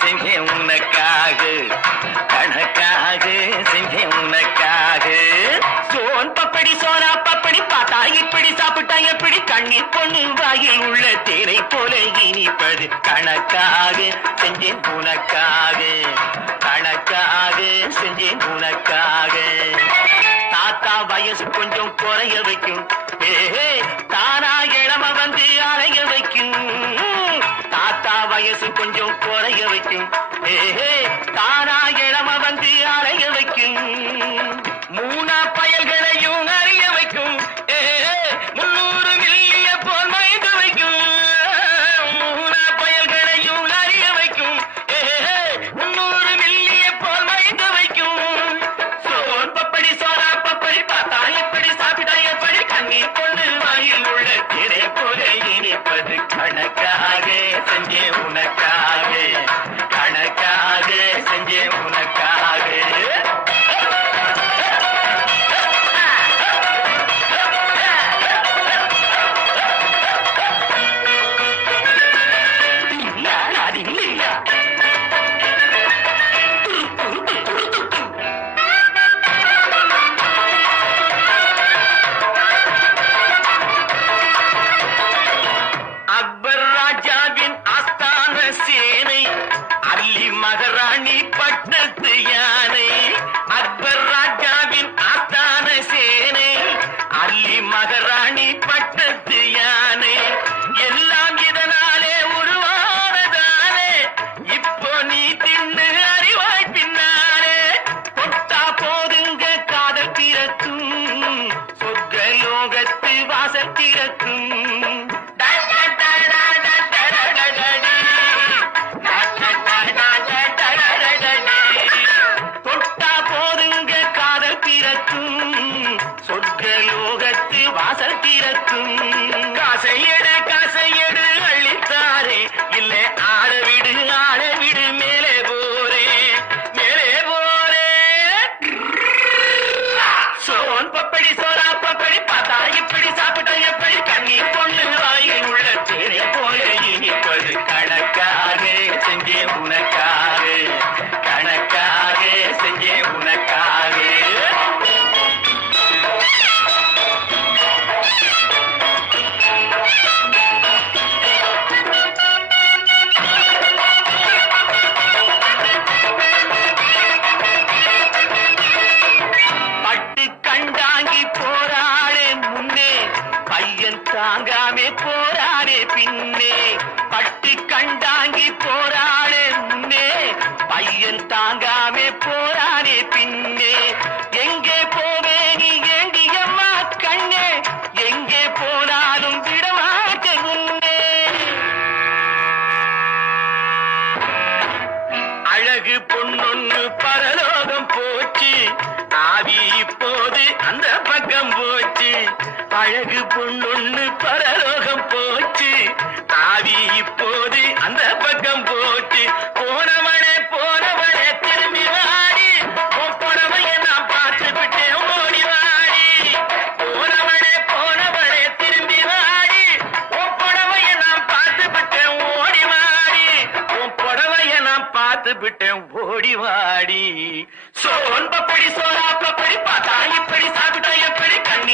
செஞ்சேன் உனக்காக, கணக்காக செஞ்சேன் உனக்காக. சோன் பப்படி சோனா பப்படி பார்த்தா இப்படி சாப்பிட்டா எப்படி, கண்ணீர் பொண்ணு வாயில் உள்ள தேனை போல இனிப்பது. கணக்காக செஞ்சேன் உனக்காக, கணக்காக செஞ்சேன் உனக்காக. தாத்தா வயசு கொஞ்சம் குறைய வைக்கும், தானா இளம வந்து அலைய வைக்கும். தாத்தா வயசு கொஞ்சம் குறைய வைக்கும், தானா இளம வந்து அலைய வைக்கும். மூணா பயல்களையும் அறிய வைக்கும், 300 மில்லிய போல் மயங்க வைக்கும். மூணா பயல்களையும் அறிய வைக்கும், 300 மில்லிய போல் மயங்க வைக்கும். சோன் பப்படி சோனா பப்படி பார்த்தா எப்படி சாப்பிட்டா எப்படி, கண்ணீர் கொண்டு வாயில் உள்ள திரை போல இனிப்பது. கணக்காக செஞ்சேன் உனக்காக, கணக்காக செஞ்சேன் உனக்காக. அக்பர் ராஜாவின் ஆஸ்தான சேனை, அல்லி மகாராணி பட்டத்து யானை. அக்பர் ராஜாவின் ஆஸ்தான சேனை, அல்லி மகாராணி பட்டத்து யானை. எல்லாம் இதனாலே உருவானதானே, இப்போ நீ தின்னு அறிவாய் பின்னாலே. தொட்டா போதுங்க காதல் திறக்கும், சொர்க்க லோகத்து வாசல் திறக்கும். தொட்டா போதுங்க காதல் திறக்கும், சொர்க்க லோகத்து வாசல் திறக்கும். காசையடு அள்ளித்தாரே, இல்ல ஆளவிடு ஆளவிடு மேலே போரே மேலே போரே. சோன் பப்படி சோனா பப்படி பார்த்தா இப்படி சாப்பிட்டா எப்படி, கண்ணீர் பொண்ணு வாயில் உள்ள தேனை போல இனிப்பது. கணக்காக செஞ்சேன் உனக்காக, கணக்காக செஞ்சேன் உனக்காக. பட்டு கண்டாங்கி போராடே முன்னே, பையன் தாங்காமே போராடே பின்னே. பட்டு கண்டாங்கி போராடே முன்னே, பையன் தாங்காமே போராடே பின்னே. எங்கே போவே நீ ஏண்டியம்மா கண்ணே, எங்கே போனாலும் விடமாட்ட முன்னே. அழகு பொண்ணொன்னு பரலோகம் போச்சு, ஆவி இப்போது அந்த பக்கம் போச்சு. அழகு பொண்ணொன்னு பரலோகம் போச்சு, ஆவி இப்போது அந்த பக்கம் போச்சு. போனவனே திரும்பி வாடி, புடவைய நான் பார்த்து விட்டேன் ஓடி வாடி. போனவனே திரும்பி வாடி, புடவைய நான் பார்த்து விட்டேன் ஓடி வாடி. புடவைய நான் பார்த்து விட்டேன் ஓடி வாடி. சோன் பப்படி சோனா பப்படி பார்த்தா இப்படி சாப்பிட்டா எப்படி, கண்ணி